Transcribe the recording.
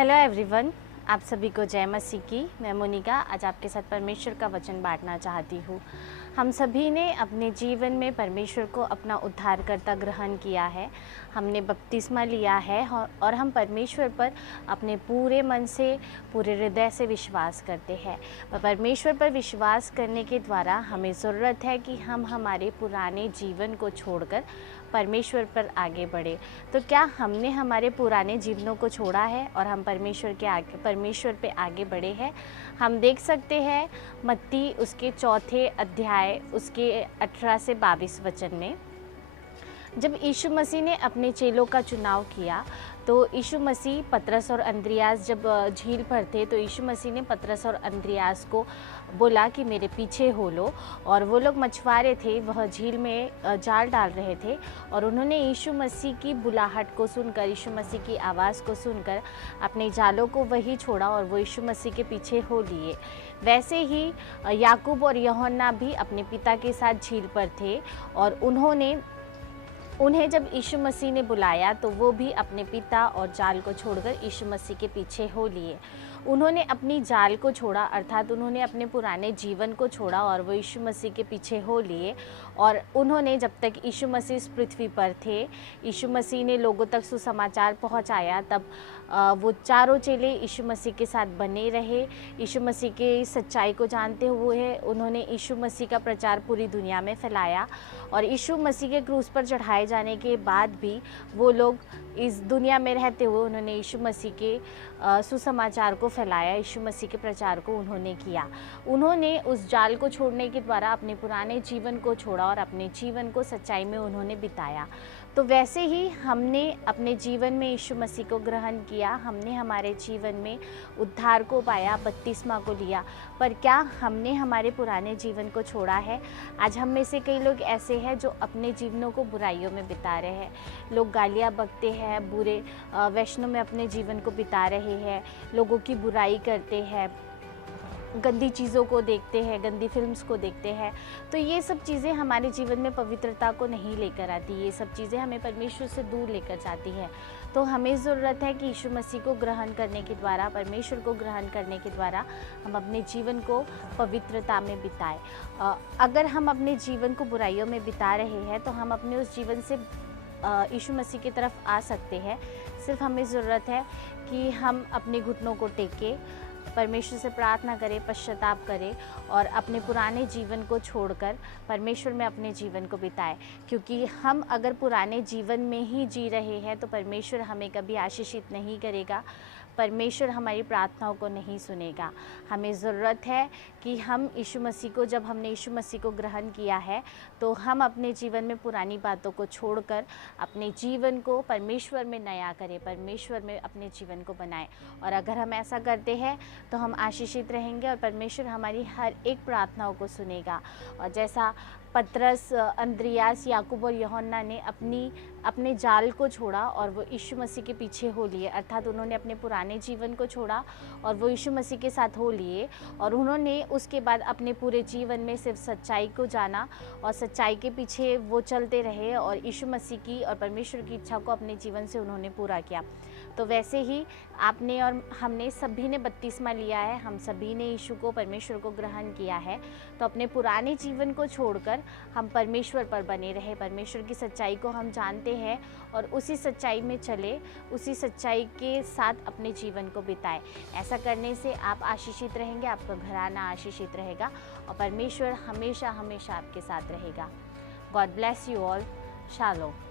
Hello everyone, आप सभी को जय मसीह की। मैं मोनिका आज आपके साथ परमेश्वर का वचन बांटना चाहती हूँ। हम सभी ने अपने जीवन में परमेश्वर को अपना उद्धारकर्ता ग्रहण किया है। हमने बपतिस्मा लिया है और हम परमेश्वर पर अपने पूरे मन से, पूरे हृदय से विश्वास करते हैं। परमेश्वर पर विश्वास करने के द्वारा हमें ज़रूरत है कि हम हमारे पुराने जीवन को छोड़कर परमेश्वर पर आगे बढ़े। तो क्या हमने हमारे पुराने जीवनों को छोड़ा है और हम परमेश्वर पे आगे बढ़े हैं? हम देख सकते हैं मत्ती उसके 4 अध्याय उसके 18 से 22 वचन में, जब यीशु मसीह ने अपने चेलों का चुनाव किया तो यीशु मसीह पतरस और अंद्रियास जब झील पर थे तो यीशु मसीह ने पतरस और अंद्रियास को बोला कि मेरे पीछे हो लो। और वो लोग मछुआरे थे, वह झील में जाल डाल रहे थे और उन्होंने यीशु मसीह की बुलाहट को सुनकर, यीशु मसीह की आवाज़ को सुनकर अपने जालों को वही छोड़ा और वो यीशु मसीह के पीछे हो लिए। वैसे ही याकूब और यूहन्ना भी अपने पिता के साथ झील पर थे और उन्हें जब यीशु मसीह ने बुलाया तो वो भी अपने पिता और जाल को छोड़कर यीशु मसीह के पीछे हो लिए। उन्होंने अपनी जाल को छोड़ा, अर्थात उन्होंने अपने पुराने जीवन को छोड़ा और वो यीशु मसीह के पीछे हो लिए। और उन्होंने, जब तक यीशु मसीह इस पृथ्वी पर थे, यीशु मसीह ने लोगों तक सुसमाचार पहुंचाया, तब वो चारों चेले यीशु मसीह के साथ बने रहे। यीशु मसीह की सच्चाई को जानते हुए उन्होंने यीशु मसीह का प्रचार पूरी दुनिया में फैलाया। और यीशु मसीह के क्रूस पर चढ़ाए जाने के बाद भी वो लोग इस दुनिया में रहते हुए उन्होंने यीशु मसीह के सुसमाचार को फैलाया, यीशु मसीह के प्रचार को उन्होंने किया। उन्होंने उस जाल को छोड़ने के द्वारा अपने पुराने जीवन को छोड़ा और अपने जीवन को सच्चाई में उन्होंने बिताया। तो वैसे ही हमने अपने जीवन में यीशु मसीह को ग्रहण किया, हमने हमारे जीवन में उद्धार को पाया, बपतिस्मा को लिया, पर क्या हमने हमारे पुराने जीवन को छोड़ा है? आज हम में से कई लोग ऐसे हैं जो अपने जीवनों को बुराइयों में बिता रहे हैं। लोग गालियाँ बकते हैं, बुरे वैष्णव में अपने जीवन को बिता रहे हैं, लोगों की बुराई करते हैं, गंदी चीज़ों को देखते हैं, गंदी फिल्म्स को देखते हैं। तो ये सब चीज़ें हमारे जीवन में पवित्रता को नहीं लेकर आती, ये सब चीज़ें हमें परमेश्वर से दूर लेकर जाती हैं। तो हमें ज़रूरत है कि यीशु मसीह को ग्रहण करने के द्वारा, परमेश्वर को ग्रहण करने के द्वारा हम अपने जीवन को पवित्रता में बिताएं। अगर हम अपने जीवन को बुराइयों में बिता रहे हैं तो हम अपने उस जीवन से यीशु मसीह की तरफ आ सकते हैं। सिर्फ हमें ज़रूरत है कि हम अपने घुटनों को टेकें, परमेश्वर से प्रार्थना करें, पश्चाताप करें और अपने पुराने जीवन को छोड़कर परमेश्वर में अपने जीवन को बिताएं। क्योंकि हम अगर पुराने जीवन में ही जी रहे हैं तो परमेश्वर हमें कभी आशीषित नहीं करेगा, परमेश्वर हमारी प्रार्थनाओं को नहीं सुनेगा। हमें ज़रूरत है कि हम यीशु मसीह को, जब हमने यीशु मसीह को ग्रहण किया है तो हम अपने जीवन में पुरानी बातों को छोड़कर अपने जीवन को परमेश्वर में नया करें, परमेश्वर में अपने जीवन को बनाएं। और अगर हम ऐसा करते हैं तो हम आशीषित रहेंगे और परमेश्वर हमारी हर एक प्रार्थनाओं को सुनेगा। और जैसा पतरस, अंद्रियास, याकूब और यूहन्ना ने अपने जाल को छोड़ा और वो यीशु मसीह के पीछे हो लिए, अर्थात उन्होंने अपने पुराने जीवन को छोड़ा और वो यीशु मसीह के साथ हो लिए। और उन्होंने उसके बाद अपने पूरे जीवन में सिर्फ सच्चाई को जाना और सच्चाई के पीछे वो चलते रहे और यीशु मसीह की और परमेश्वर की इच्छा को अपने जीवन से उन्होंने पूरा किया। तो वैसे ही आपने और हमने सभी ने बपतिस्मा लिया है, हम सभी ने यीशु को, परमेश्वर को ग्रहण किया है। तो अपने पुराने जीवन को छोड़कर हम परमेश्वर पर बने रहे, परमेश्वर की सच्चाई को हम जानते हैं और उसी सच्चाई में चले, उसी सच्चाई के साथ अपने जीवन को बिताएं। ऐसा करने से आप आशीषित रहेंगे, आपका घराना आशीषित रहेगा और परमेश्वर हमेशा हमेशा आपके साथ रहेगा। God bless you all. Shalom.